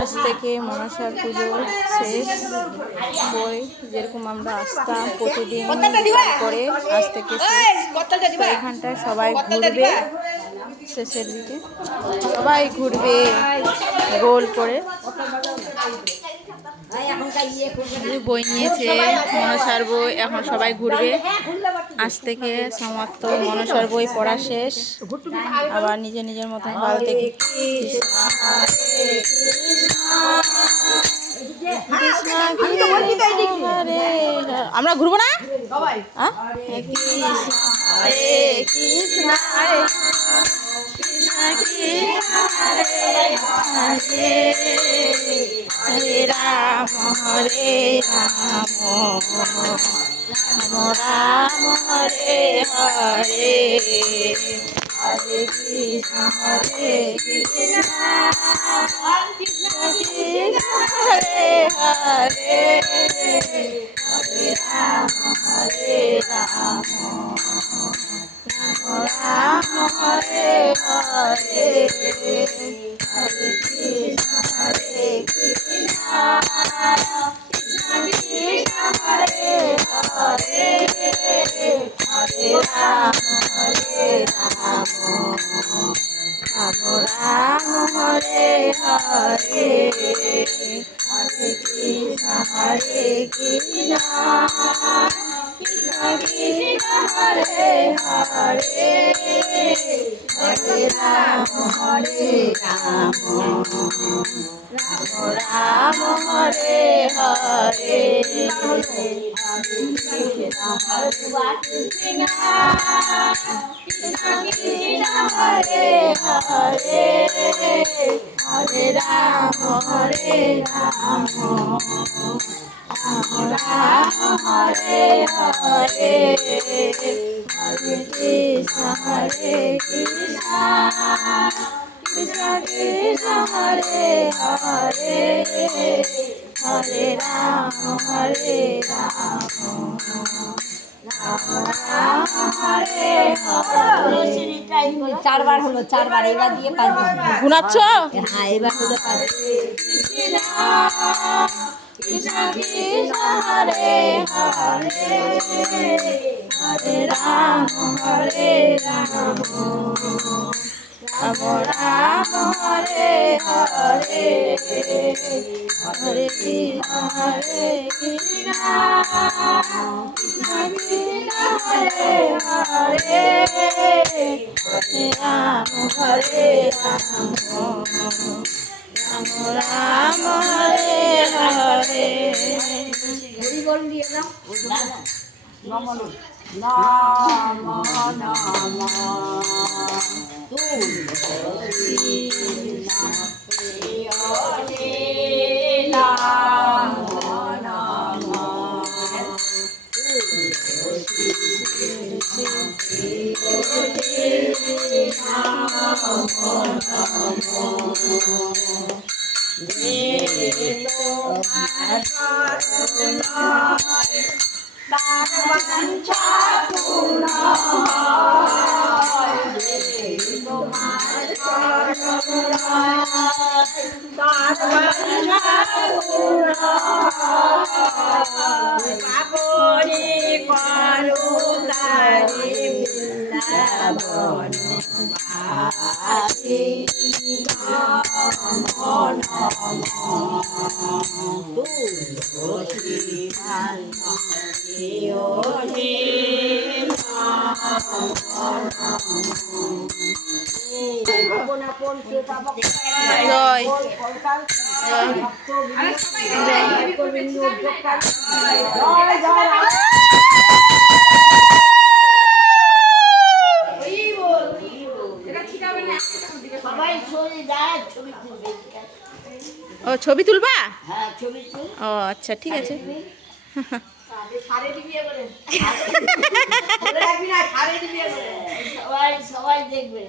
আজ থেকে মনসার পুজো শেষ। বই যেরকম আমরা আসতাম প্রতিদিন করে আজ থেকে শেষ। তো এখানটায় সবাই ঘুরবে, শেষের দিকে সবাই ঘুরবে গোল করে। বই নিয়েছে মনসার বই, এখন সবাই ঘুরবে। আজ থেকে সমাপ্ত, মনসার বই পড়া শেষ। আবার নিজের নিজের মতন বাড়িতে আমরা ঘুরবো না। হরে রাম হরে রাম রাম হরে হরে, হরে কৃষ্ণ হরে কৃষ্ণ কৃষ্ণ কৃষ্ণ হরে হরে, হরে রাম হরে রাম রাম হরে হরে, হরে কৃষ্ণ হরে কৃষ্ণ কৃষ্ণ কৃষ্ণ হরে হরে, হরে রাম রাম রাম হরে হরে, হরে কৃষ্ণ হরে কৃষ্ণ কৃষ্ণ কৃষ্ণ হরে হরে, হরে রাম রাম রাম হরে হরে, হরে কৃষ্ণ কৃষ্ণ হরে হরে, হরে রাম রাম রাম হরে হরে, হরে কৃষ্ণ হরে কৃষ্ণ কৃষ্ণ কৃষ্ণ হরে হরে, হরে রাম রাম রাম হরে হরে। চারবার হলো, চারবার এবার দিয়ে পারবো। গুনাচ্ছ? হ্যাঁ এবার হলো কৃষ্ণ কৃষ্ণ কৃষ্ণ হরে হরে, হরে রাম রাম রাম হরে হরে, হরে কৃষ্ণ হরে কৃষ্ণ কৃষ্ণ কৃষ্ণ হরে হরে, হরে রাম রাম রাম হরে হরে। বল দিয়ে দাও। নম নম নম তুলসী নাম ও ছবি তুলবা? ও আচ্ছা ঠিক আছে। সবাই দেখবে।